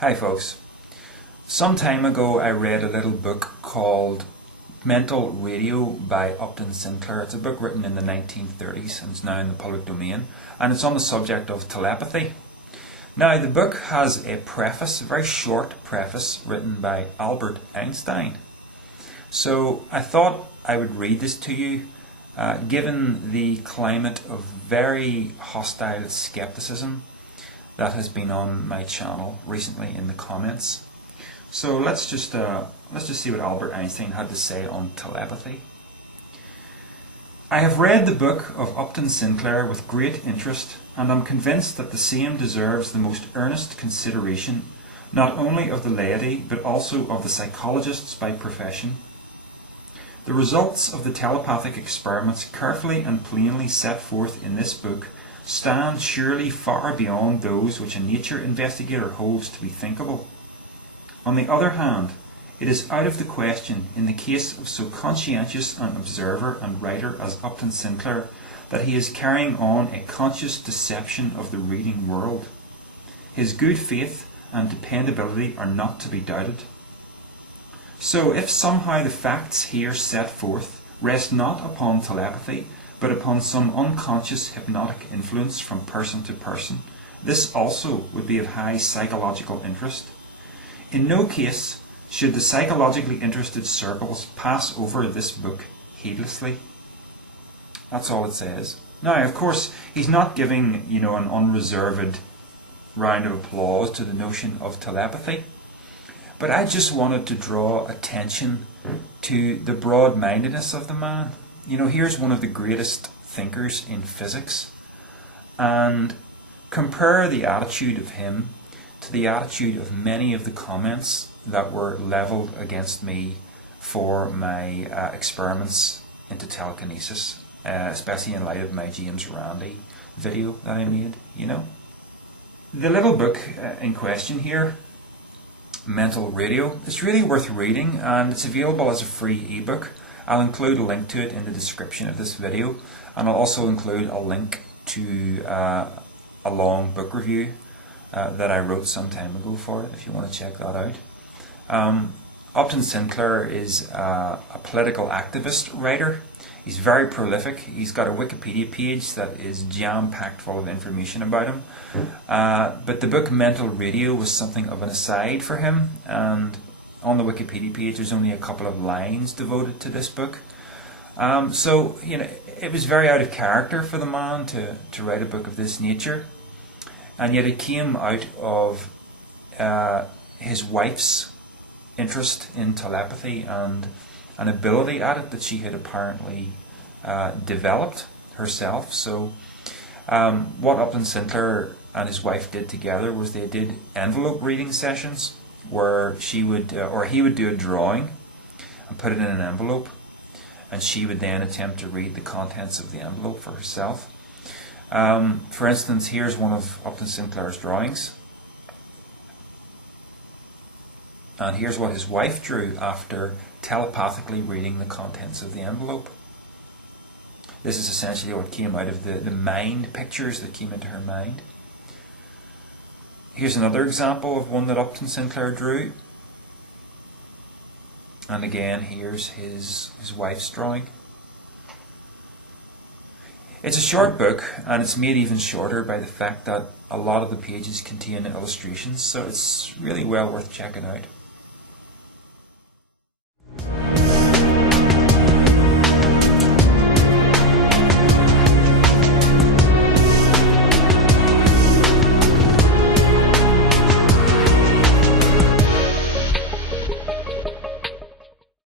Hi folks. Some time ago I read a little book called Mental Radio by Upton Sinclair. It's a book written in the 1930s and it's now in the public domain, and it's on the subject of telepathy. Now the book has a preface, a very short preface written by Albert Einstein. So I thought I would read this to you, given the climate of very hostile skepticism that has been on my channel recently in the comments. So let's just see what Albert Einstein had to say on telepathy. I have read the book of Upton Sinclair with great interest, and am convinced that the same deserves the most earnest consideration, not only of the laity but also of the psychologists by profession. The results of the telepathic experiments carefully and plainly set forth in this book stand surely far beyond those which a nature investigator holds to be thinkable. On the other hand, it is out of the question, in the case of so conscientious an observer and writer as Upton Sinclair, that he is carrying on a conscious deception of the reading world. His good faith and dependability are not to be doubted. So if somehow the facts here set forth rest not upon telepathy, but upon some unconscious hypnotic influence from person to person, this also would be of high psychological interest. In no case should the psychologically interested circles pass over this book heedlessly. That's all it says. Now, of course, he's not giving, an unreserved round of applause to the notion of telepathy. But I just wanted to draw attention to the broad-mindedness of the man. Here's one of the greatest thinkers in physics, and compare the attitude of him to the attitude of many of the comments that were levelled against me for my experiments into telekinesis, especially in light of my James Randi video that I made, The little book in question here, Mental Radio, it's really worth reading, and it's available as a free ebook. I'll include a link to it in the description of this video, and I'll also include a link to a long book review that I wrote some time ago for it, if you want to check that out. Upton Sinclair is a political activist writer. He's very prolific. He's got a Wikipedia page that is jam-packed full of information about him. But the book Mental Radio was something of an aside for him, and on the Wikipedia page there's only a couple of lines devoted to this book. So it was very out of character for the man to write a book of this nature, and yet it came out of his wife's interest in telepathy and an ability at it that she had apparently developed herself. So what Upton Sinclair and his wife did together was they did envelope reading sessions where she would or he would do a drawing and put it in an envelope, and she would then attempt to read the contents of the envelope for herself. For instance, here's one of Upton Sinclair's drawings, and here's what his wife drew after telepathically reading the contents of the envelope. This is essentially what came out of the mind pictures that came into her mind. Here's another example of one that Upton Sinclair drew. And again, here's his wife's drawing. It's a short book, and it's made even shorter by the fact that a lot of the pages contain illustrations, so it's really well worth checking out.